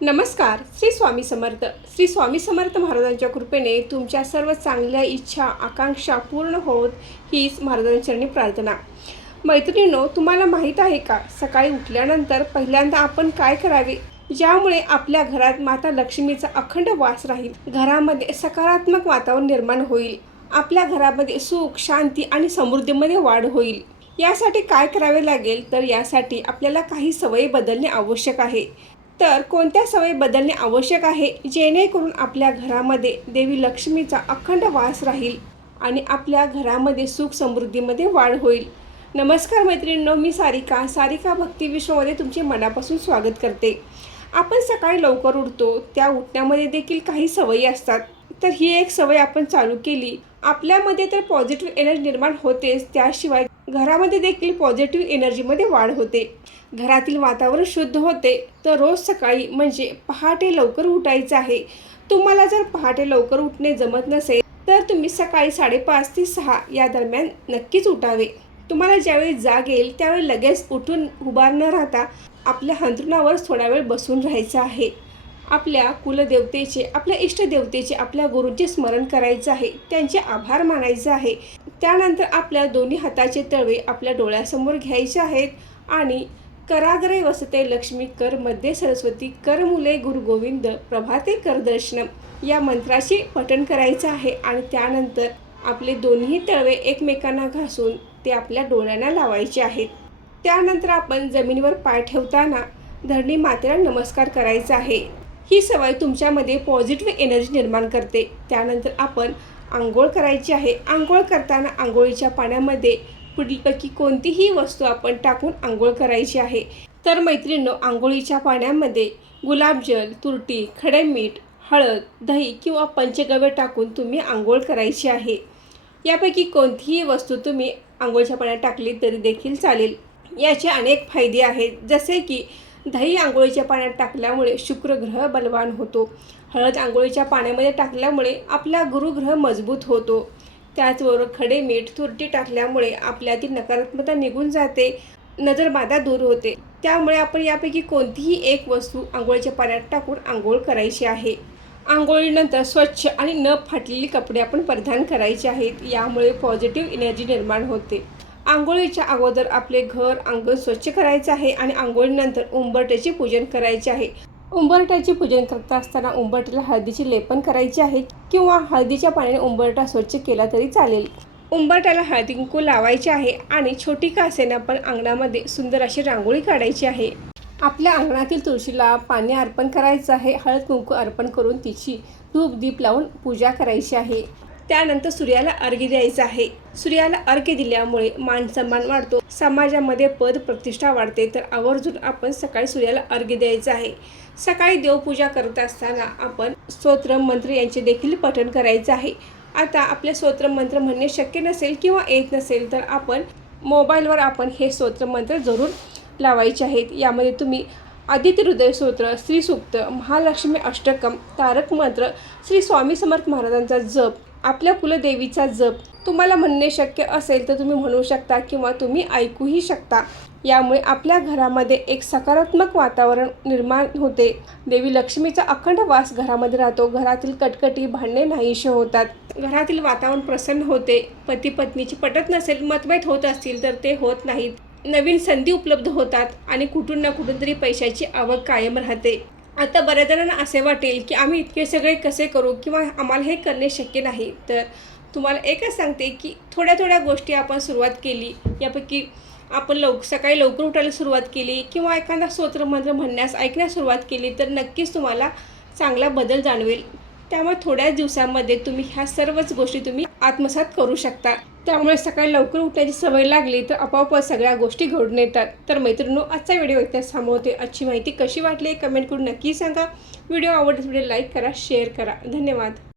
नमस्कार. श्री स्वामी समर्थ. श्री स्वामी समर्थ महाराजांच्या कृपेने तुमच्या सर्व चांगल्या इच्छा आकांक्षा पूर्ण होत हीच महाराजांचरणी प्रार्थना. मैत्रिणींनो, तुम्हाला माहीत आहे का, सकाळी उठल्यानंतर पहिल्यांदा आपण काय करावे ज्यामुळे आपल्या घरात माता लक्ष्मीचा अखंड वास राहील, घरामध्ये सकारात्मक वातावरण निर्माण होईल, आपल्या घरामध्ये सुख शांती आणि समृद्धीमध्ये वाढ होईल. यासाठी काय करावे लागेल, तर यासाठी आपल्याला काही सवयी बदलणे आवश्यक आहे. तर कोणत्या सवयी बदलणे आवश्यक आहे जेणेकरून आपल्या घरामध्ये देवी लक्ष्मीचा अखंड वास राहील आणि आपल्या घरामध्ये सुख समृद्धीमध्ये वाढ होईल. नमस्कार मैत्रिणींनो, मी सारिका भक्ती विश्वमध्ये तुमचे मनापासून स्वागत करते. आपण सकाळी लवकर उठतो, त्या उठण्यामध्ये देखील काही सवयी असतात. तर ही एक सवय आपण चालू केली, आपल्यामध्ये तर पॉझिटिव्ह एनर्जी निर्माण होतेच, त्याशिवाय घरामध्ये देखील पॉझिटिव्ह एनर्जीमध्ये वाढ होते, घरातील वातावरण शुद्ध होते. तर रोज सकाळी म्हणजे पहाटे लवकर उठायचं आहे. तुम्हाला जर पहाटे लवकर उठणे जमत नसेल तर तुम्ही सकाळी 5:30 ते 6 या दरम्यान नक्कीच उठावे. तुम्हाला ज्यावेळी जाग येईल त्यावेळी लगेच उठून उभार न राहता आपल्या अंथरुणावर थोडा वेळ बसून राहायचं आहे. आपल्या कुलदेवतेचे, आपल्या इष्टदेवतेचे, आपल्या गुरूंचे स्मरण करायचं आहे, त्यांचे आभार मानायचे आहे. त्यानंतर आपल्या दोन्ही हाताचे तळवे आपल्या डोळ्यासमोर घ्यायचे आहेत आणि कराग्रे वसते लक्ष्मी कर मध्ये सरस्वती कर मुले गुरु गोविंद प्रभाते कर दर्शनम या मंत्राचे पठण करायचं आहे. आणि त्यानंतर आपले दोन्ही तळवे एकमेकांना घासून ते आपल्या डोळ्यांना लावायचे आहेत. त्यानंतर आपण जमिनीवर पाय ठेवताना धरणी मातेला नमस्कार करायचा आहे. ही सवय तुमच्यामध्ये पॉझिटिव्ह एनर्जी निर्माण करते. त्यानंतर आपण आंघोळ करायची आहे. आंघोळ करताना आंघोळीच्या पाण्यामध्ये पुढीलपैकी कोणतीही वस्तू आपण टाकून आंघोळ करायची आहे. तर मैत्रिणींनो, आंघोळीच्या पाण्यामध्ये गुलाबजल, तुरटी, खडे मीठ, हळद, दही किंवा पंचगव्य टाकून तुम्ही आंघोळ करायची आहे. यापैकी कोणतीही वस्तू तुम्ही आंघोळीच्या पाण्यात टाकली तरी देखील चालेल. याचे अनेक फायदे आहेत, जसे की दही आंघोळीच्या पाण्यात टाकल्यामुळे शुक्र ग्रह बलवान होतो. हळद आंघोळीच्या पाण्यामध्ये टाकल्यामुळे आपला गुरुग्रह मजबूत होतो. त्याचबरोबर खडे मीठ, तुरटी टाकल्यामुळे आपल्यातील नकारात्मकता निघून जाते, नजरबाधा दूर होते. त्यामुळे आपण यापैकी कोणतीही एक वस्तू आंघोळीच्या पाण्यात टाकून आंघोळ करायची आहे. आंघोळीनंतर स्वच्छ आणि न फाटलेली कपडे आपण परिधान करायचे आहेत. यामुळे पॉझिटिव्ह एनर्जी निर्माण होते. आंघोळीच्या अगोदर आपले घर अंगण स्वच्छ करायचे आहे आणि आंघोळीनंतर उंबरठ्याचे पूजन करायचे आहे. उंबरठ्याचे पूजन करत असताना उंबरठ्याला हळदीचे लेपन करायचे आहे किंवा हळदीच्या पाण्याने उंबरठा स्वच्छ केला तरी चालेल. उंबरठ्याला हळदी कुंकू लावायचे आहे आणि छोटी का असेना पण अंगणामध्ये सुंदर अशी रांगोळी काढायची आहे. आपल्या अंगणातील तुळशीला पाणी अर्पण करायचं आहे. हळद कुंकू अर्पण करून तिची धूप दीप लावून पूजा करायची आहे. त्यानंतर सूर्याला अर्घ्य द्यायचं आहे. सूर्याला अर्घ्य दिल्यामुळे मान सन्मान वाढतो, समाजामध्ये पद प्रतिष्ठा वाढते. तर आवर्जून आपण सकाळी सूर्याला अर्घ्य द्यायचं आहे. सकाळी देवपूजा करत असताना आपण स्तोत्र मंत्र यांचे देखील पठण करायचं आहे. आता आपले स्तोत्र मंत्र म्हणणे शक्य नसेल किंवा येत नसेल तर आपण मोबाईलवर आपण हे स्तोत्र मंत्र जरूर लावायचे आहेत. यामध्ये तुम्ही आदित्य हृदय स्तोत्र, श्री सूक्त, महालक्ष्मी अष्टकम, तारक मंत्र, श्री स्वामी समर्थ महाराजांचा जप, आपल्या कुलदेवीचा जप तुम्हाला म्हणणे शक्य असेल तर तुम्ही म्हणू शकता किंवा तुम्ही ऐकूही शकता. यामुळे आपल्या घरामध्ये एक सकारात्मक वातावरण निर्माण होते. देवी लक्ष्मीचा अखंड वास घरामध्ये राहतो. घरातील कटकटी भांडणे नाहीसे होतात. घरातील वातावरण प्रसन्न होते. पती पत्नीची पटत नसेल, मतभेद होत असतील तर ते होत नाहीत. नवीन संधी उपलब्ध होतात आणि कुठून ना कुठून तरी पैशाची आवक कायम राहते. आता बऱ्याच जणांना असे वाटेल की आम्ही इतके सगळे कसे करू किंवा आम्हाला हे करणे शक्य नाही. तर तुम्हाला एकच सांगते की थोड्या थोड्या गोष्टी आपण सुरुवात केली, यापैकी आपण सकाळी लवकर उठायला सुरुवात केली किंवा एखादा स्तोत्र मंत्र म्हणण्यास ऐकण्यास सुरुवात केली तर नक्कीच तुम्हाला चांगला बदल जाणवेल. त्यामुळे थोड्याच दिवसांमध्ये तुम्ही ह्या सर्वच गोष्टी तुम्ही आत्मसात करू शकता. त्यामुळे सकाळी लवकर उठायची सवय लागली तर आपोआप सगळ्या गोष्टी घडून येतात. तर मैत्रिणींनो, आजचा व्हिडिओ इथेच थांबवते. आजची माहिती कशी वाटली कमेंट करून नक्की सांगा. व्हिडिओ आवडल्यास व्हिडिओ लाईक करा, शेअर करा. धन्यवाद.